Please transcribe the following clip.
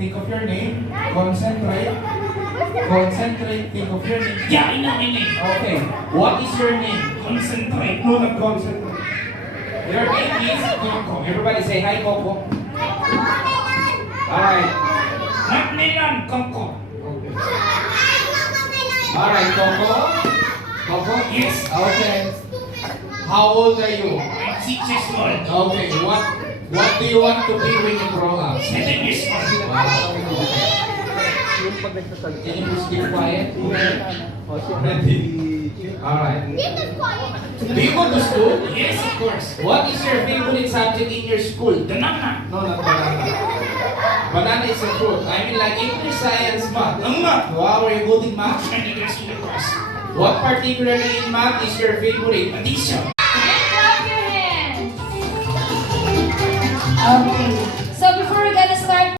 Think of your name. Concentrate. Concentrate. Think of your name. Yeah, I know my name. Okay. What is your name? Concentrate. No, not concentrate. Your name is Coco. Everybody say hi, Coco. Alright. Not Milan, Coco. Okay. Alright, Coco. Coco? Yes. Okay. How old are you? I'm 6 years old. Okay. What do you want to be when you grow up? 7 years old. Wow. Can you please keep quiet? Ready? Alright. Do you go to school? Yes, of course. What is your favorite subject in your school? Banana. No, not banana. Banana is a fruit. I mean like English, science, math. Math. Wow, are you good in math? And you can see the course. What particularly in math is your favorite? Addition. Clap your hands.